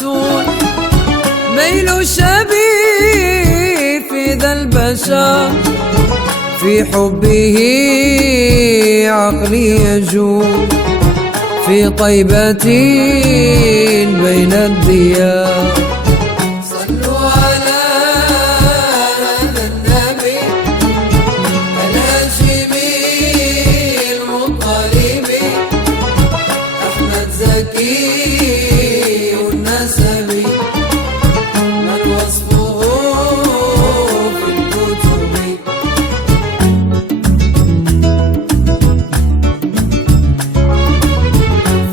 الرسول، ميل شبيه في ذا البشر، في حبه عقلي يجول، في طيبة بين الديار. صلوا على هذا النبي الهاشمي المطلبي، أحمد زكي النسبي، من وصفه في الكتب.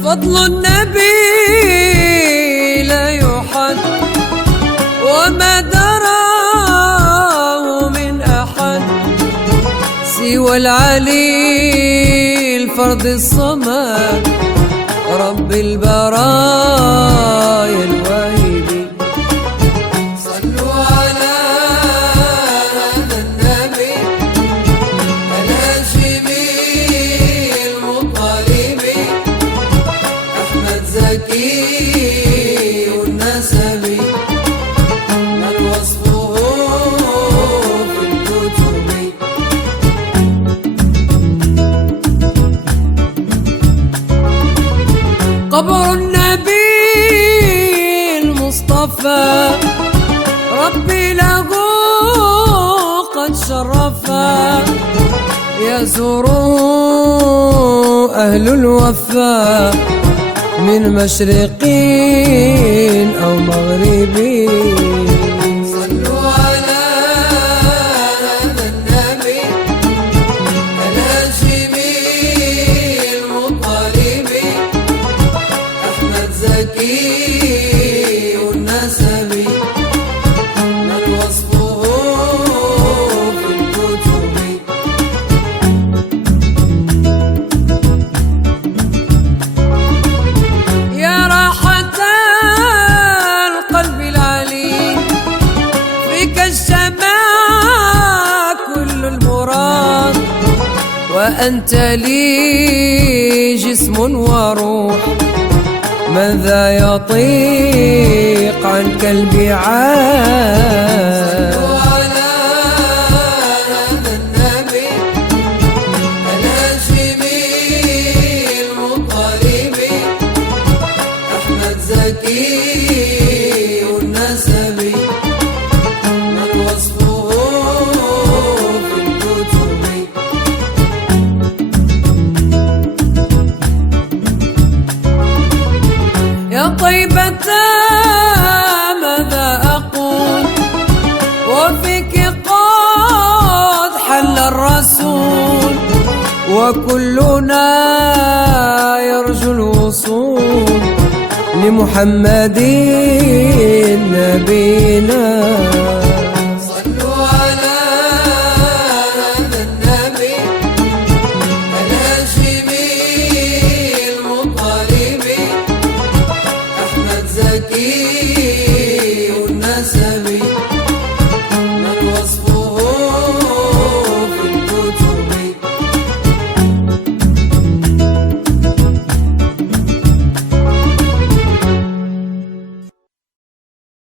فضل النبي لا يحد، وما دراه من أحد، سوى العلي الفرد الصمد، رب البرايا الواهب. صلوا على هذا النبي الهاشمي المطلبي، أحمد زكي النسبي، من وصفه في الكتب. قبر النبي المصطفى، ربي له قد شرفا، يزوره أهل الوفا، من مشرق أو مغرب. صلوا على هذا النبي الهاشمي المطلبي، أحمد زكي النسبي، من وصفه في الكتب. يا راحة القلب العليم، فيك السماء كل المراد، وأنت لي جسم وروح، من ذا يطيق عنك البعاد. صلوا على هذا النبي الهاشمي المطلبي، أحمد زكي النسبي، من وصفه في الكتب. يا طيبة ماذا أقول، وفيك قد حل الرسول، وكلنا يرجو الوصول لمحمد نبينا.